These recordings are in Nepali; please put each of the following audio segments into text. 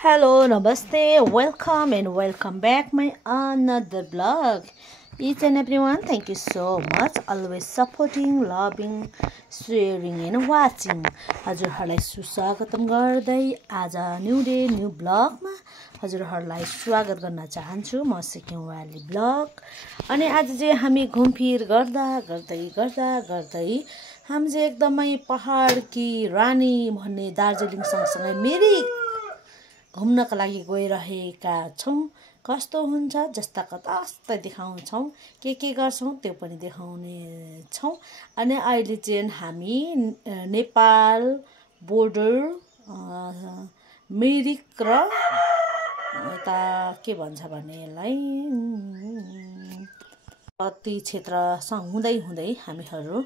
Hello, namaste, welcome and welcome back my another vlog. Each and everyone, thank you so much. Always supporting, loving, sharing and watching. हजुरहरुलाई सुस्वागतम गर्दै आज न्यू डे न्यू ब्लगमा हजुरहरुलाई स्वागत गर्न चाहन्छु। म सिक्किमवाली ब्लग अनि आज चाहिँ हामी घुमफिर गर्दै हामी चाहिँ एकदमै पहाडकी रानी भन्ने दार्जिलिङ सँगसँगै मिरिक घुम्नका लागि गइरहेका छौं। कस्तो हुन्छ जस्ताको तस्तै देखाउँछौं, के गर्छौं त्यो पनि देखाउने छौं। अनि अहिले चाहिँ हामी नेपाल बोर्डर मिरिक र यता के भन्छ भने यसलाई ती क्षेत्रसँग हुँदै हामीहरू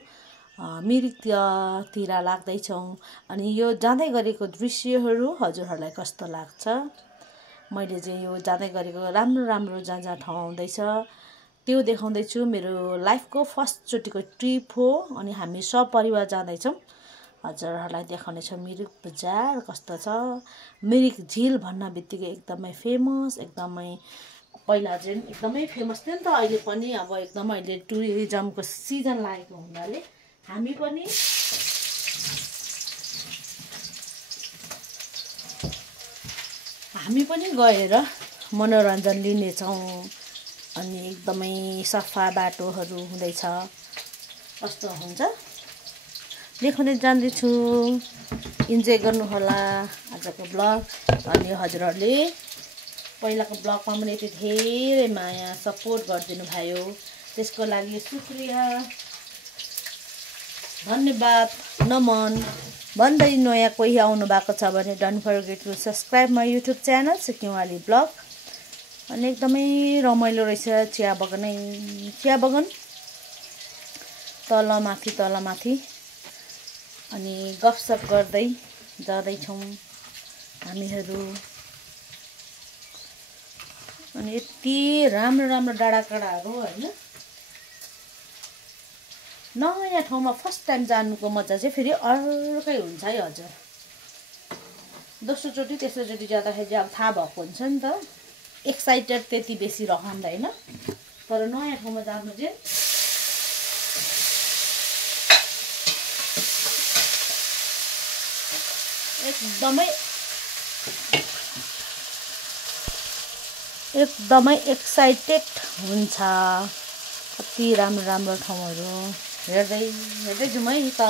मिरिकतिर लाग्दैछौँ। अनि यो जाँदै गरेको दृश्यहरू हजुरहरूलाई कस्तो लाग्छ? मैले चाहिँ यो जाँदै गरेको राम्रो जहाँ ठाउँ आउँदैछ त्यो देखाउँदैछु। मेरो लाइफको फर्स्ट चोटिको ट्रिप हो अनि हामी सब परिवार जाँदैछौँ। हजुरहरूलाई देखाउनेछौँ मिरिक बजार कस्तो छ। मिरिक झिल भन्न बित्तिकै एकदमै फेमस, एकदमै पहिला चाहिँ एकदमै फेमस थियो नि त। अहिले पनि अब एकदमै अहिले टुरिज्मको सिजन लागेको हुनाले हामी पनि गएर मनोरञ्जन लिनेछौँ। अनि एकदमै सफा बाटोहरू हुँदैछ, कस्तो हुन्छ देखाउने जाँदैछु। इन्जोय गर्नुहोला आजको ब्लग। अनि हजुरहरूले पहिलाको ब्लगमा पनि यति धेरै माया सपोर्ट गरिदिनु भयो, त्यसको लागि शुक्रिया, धन्यवाद, नमन भन्दै नयाँ कोही आउनु भएको छ भने don't forget to subscribe my YouTube channel सिक्किमवाली ब्लग। अनि एकदमै रमाइलो रहेछ। चिया बगान तलमाथि अनि गफसप गर्दै जाँदैछौँ हामीहरू। अनि यति राम्रो डाँडाकाँडाहरू होइन। नयाँ ठाउँमा फर्स्ट टाइम जानुको मजा चाहिँ फेरि अर्कै हुन्छ है हजुर। दोस्रोचोटि तेस्रोचोटि जाँदाखेरि चाहिँ अब थाहा भएको हुन्छ नि त, एक्साइटेड त्यति बेसी रहँदैन। तर नयाँ ठाउँमा जानु चाहिँ एकदमै एक्साइटेड हुन्छ। कति राम्रो ठाउँहरू हेर्दै जाउँ है त।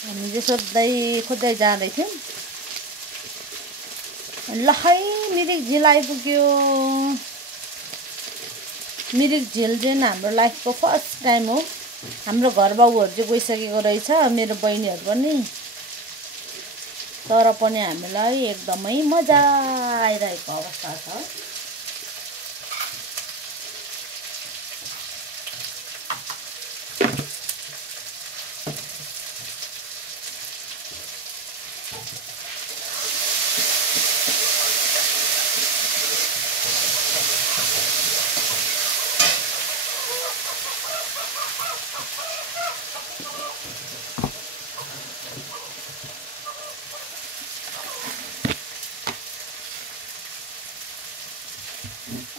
हामी चाहिँ खोज्दै जाँदै थियौँ। ल है मिरिक झिल आइपुग्यो। मिरिक झिल चाहिँ हाम्रो लाइफको फर्स्ट टाइम हो। हाम्रो घरबाउहरू चाहिँ गइसकेको रहेछ, मेरो बहिनीहरू पनि। तर पनि हामीलाई एकदमै मजा आइरहेको अवस्था छ।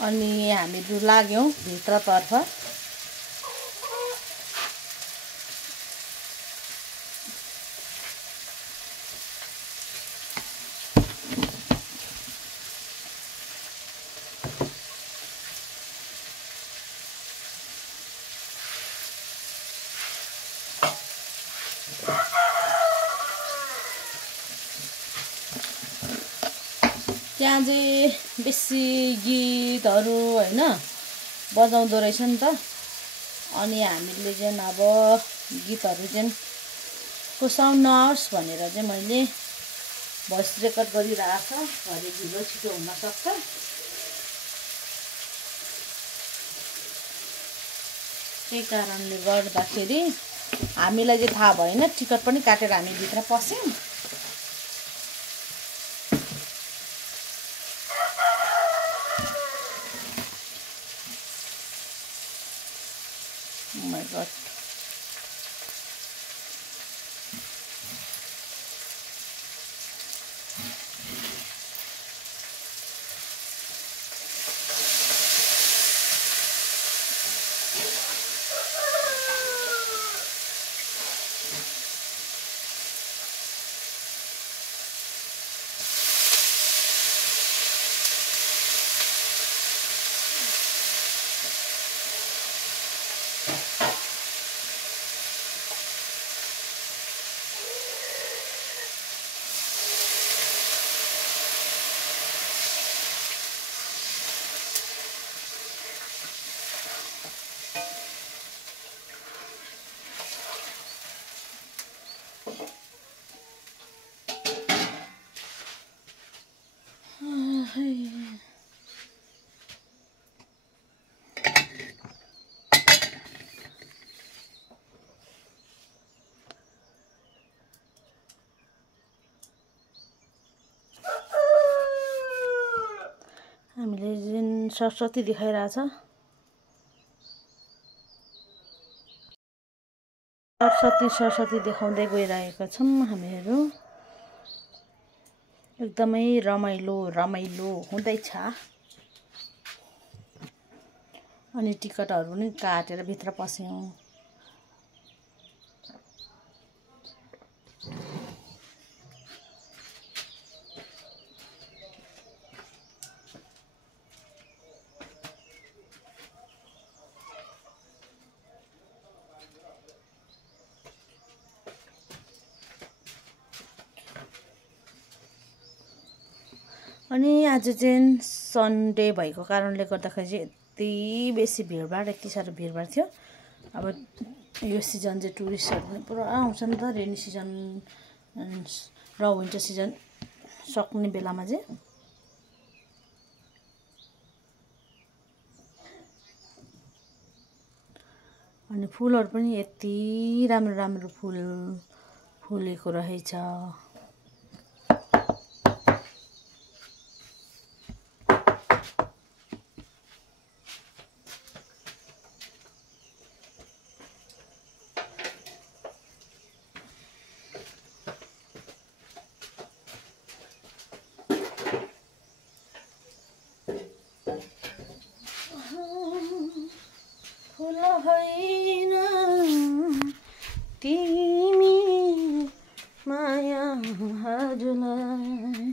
अनि हामीहरू लाग्यौँ भित्रतर्फ। त्यहाँ चाहिँ बेसी गीतहरू होइन बजाउँदो रहेछ नि त। अनि हामीले चाहिँ अब गीतहरू चाहिँ को साउन्ड नआओस् भनेर चाहिँ मैले भोइस रेकर्ड गरिरहेको छ। घरि ढिलो छिटो हुनसक्छ। त्यही कारणले गर्दाखेरि हामीलाई चाहिँ थाहा भएन, टिकट पनि काटेर हामी भित्र पस्यौँ। Oh my God. हामीले जुन सरस्वती देखाइरहेछ, सरस्वती देखाउँदै गइरहेका छौँ हामीहरू। एकदमै रमाइलो हुँदैछ। अनि टिकटहरू पनि काटेर भित्र पस्यौँ। अनि आज चाहिँ सन्डे भएको कारणले गर्दाखेरि चाहिँ यति बेसी भिडभाड, यति साह्रो भिडभाड थियो। अब यो सिजन चाहिँ टुरिस्टहरू पनि पुरा आउँछ नि त, रेनी सिजन र विन्टर सिजन सक्ने बेलामा चाहिँ। अनि फुलहरू पनि यति राम्रो फुल फुलेको रहेछ। फुल होइन तिमी माया हजुरलाई।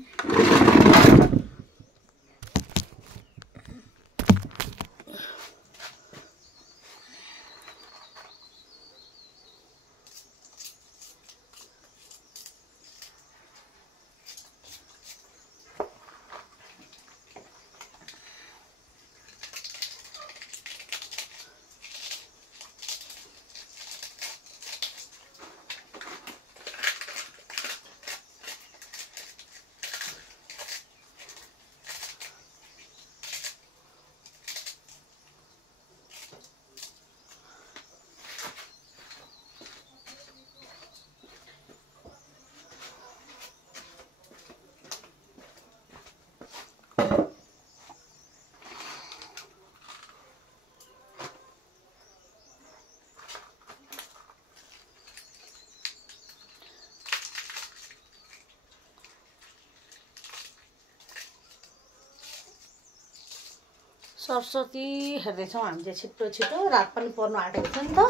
सरस्वती हेर्दैछौँ हामी चाहिँ छिटो रात पनि पर्नु आँटेको छ नि त।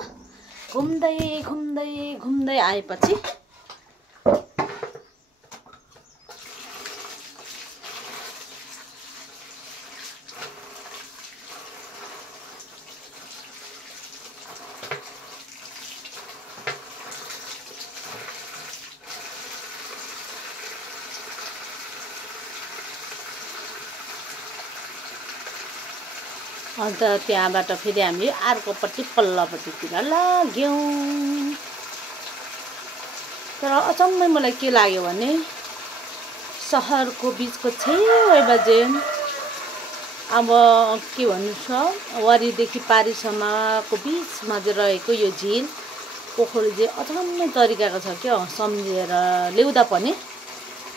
घुम्दै आएपछि अन्त त्यहाँबाट फेरि हामी अर्कोपट्टि पल्लोपट्टितिर लाग्यौँ। तर अचम्मै मलाई के लाग्यो भने सहरको बिचको छेउमा चाहिँ अब के भन्नु छ, वारीदेखि पारीसम्मको बिचमा चाहिँ रहेको यो झिल पोखरी चाहिँ अचम्मै तरिकाको छ क्या, सम्झेर ल्याउँदा पनि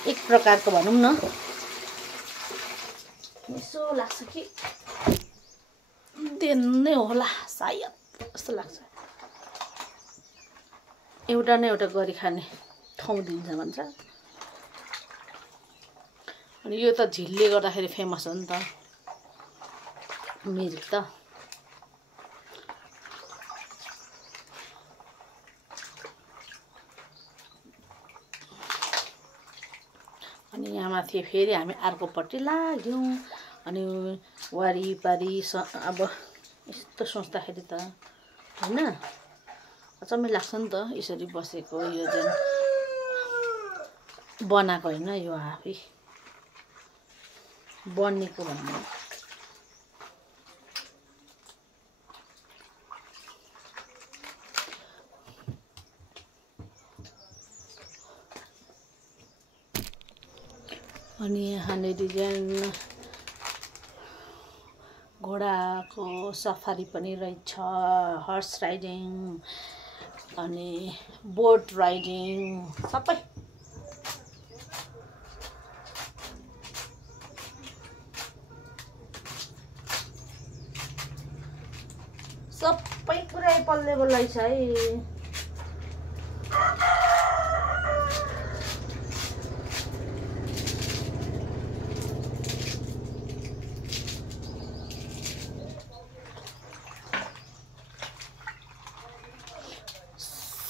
एक प्रकारको भनौँ न। यसो लाग्छ कि दिन नै होला सायद जस्तो लाग्छ। एउटा न एउटा गरी खाने ठाउँ दिन्छ भन्छ। अनि यो त झिलले गर्दाखेरि फेमस हो नि त मिरिक त। अनि यहाँ माथि फेरि हामी अर्कोपट्टि लाग्यौँ। अनि वारिपारि अब यस्तो सोच्दाखेरि त होइन अचम्मै लाग्छ नि त, यसरी बसेको यो चाहिँ बनाएको होइन, यो आफै बनेको भन्ने। अनि यहाँनिर चाहिँ घोडाको सफारी पनि रहेछ, हर्स राइडिङ अनि बोट राइडिङ सबै। सबै कुरा एभाइलेबल रहेछ है।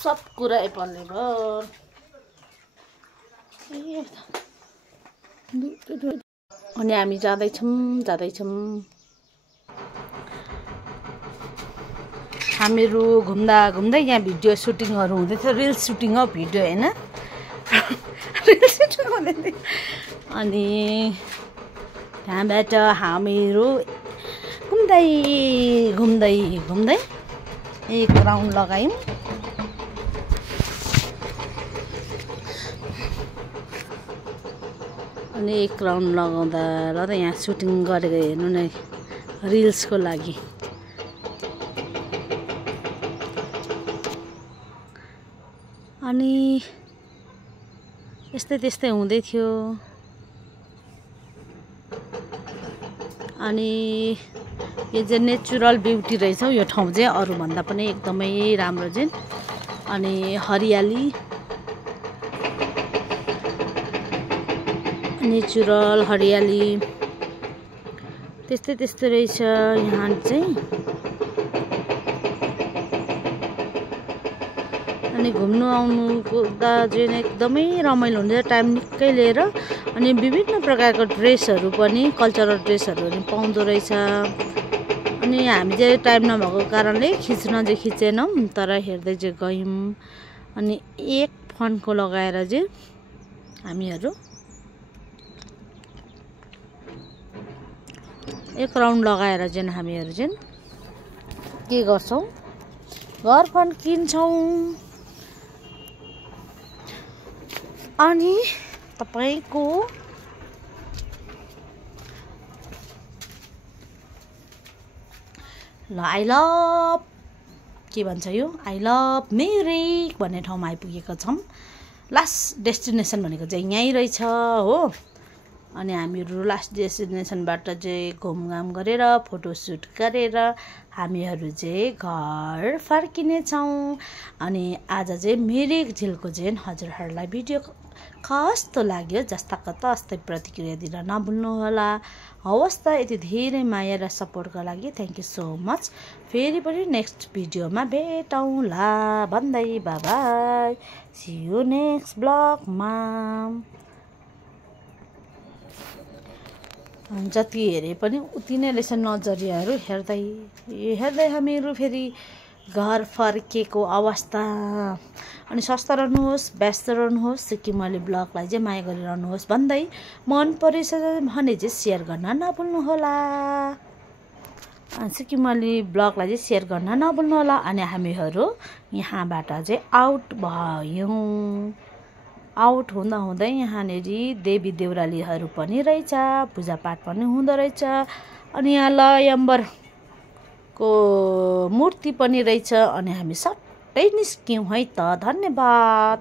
सब कुरा एभाइलेबल। अनि हामी जाँदैछौँ। हामीहरू घुम्दा यहाँ भिडियो सुटिङहरू हुँदैछ, रिल्स सुटिङ हो भिडियो होइन रिल्स सुटिङ हुँदै थियो। अनि त्यहाँबाट हामीहरू घुम्दै एक राउन्ड लगायौँ। अनि एक राउन्ड लगाउँदा यहाँ सुटिङ गरेको हेर्नु नै रिल्सको लागि। अनि त्यस्तै हुँदै थियो। अनि यो चाहिँ नेचुरल ब्युटी रहेछ यो ठाउँ चाहिँ, अरूभन्दा पनि एकदमै राम्रो चाहिँ। अनि हरियाली, नेचुरल हरियाली त्यस्तै रहेछ यहाँ चाहिँ। अनि घुम्नु आउनुको चाहिँ एकदमै रमाइलो हुन्छ, टाइम निकै लिएर। अनि विभिन्न प्रकारको ड्रेसहरू पनि, कल्चरल ड्रेसहरू पनि पाउँदो रहेछ। अनि हामी चाहिँ टाइम नभएको कारणले खिच्न चाहिँ खिचेनौँ, तर हेर्दै चाहिँ गयौँ। अनि एक फन्को लगाएर चाहिँ हामीहरू एक राउन्ड लगाएर चाहिँ हामीहरू चाहिँ के गर्छौँ, घर फर्किन्छौँ। अनि तपाईको ल आई लभ के भन्छ यो, आई लभ मिरिक भन्ने ठाउँमा आइपुगेका छौँ। लास्ट डेस्टिनेसन भनेको चाहिँ यहीँ रहेछ हो। अनि हामीहरू लास्ट डेस्टिनेसनबाट चाहिँ घुमघाम गरेर फोटोसुट गरेर हामीहरू चाहिँ घर फर्किनेछौँ। अनि आज चाहिँ मिरिक झिलको चाहिँ हजुरहरूलाई भिडियो कस्तो लाग्यो जस्ताको तस्तै प्रतिक्रिया दिन नभुल्नुहोला। हवस् त, यति धेरै माया र सपोर्टको लागि थ्याङ्क यू सो मच। फेरि पनि नेक्स्ट भिडियोमा भेटौँला भन्दै bye bye, see you next ब्लगमा। जति हेरे पनि उति नै रहेछ नजरियाहरू, हेर्दै हामीहरू फेरि घर फर्केको अवस्था। अनि स्वस्थ रहनुहोस्, व्यस्त रहनुहोस्, सिक्किमली ब्लगलाई चाहिँ माया गरिरहनुहोस् भन्दै मन परेछ भने चाहिँ सेयर गर्न नभुल्नुहोला। सिक्किमली ब्लगलाई चाहिँ सेयर गर्न नभुल्नुहोला। अनि हामीहरू यहाँबाट चाहिँ आउट भयौँ। आउट हुँदा यहाँनिर देवी देउरालीहरू पनि रहेछ, पूजापाठ पनि हुँदो रहेछ। अनि यहाँ लयम्बरको मूर्ति पनि रहेछ। अनि हामी सब झट्टै निस्क्यौँ है त। धन्यवाद।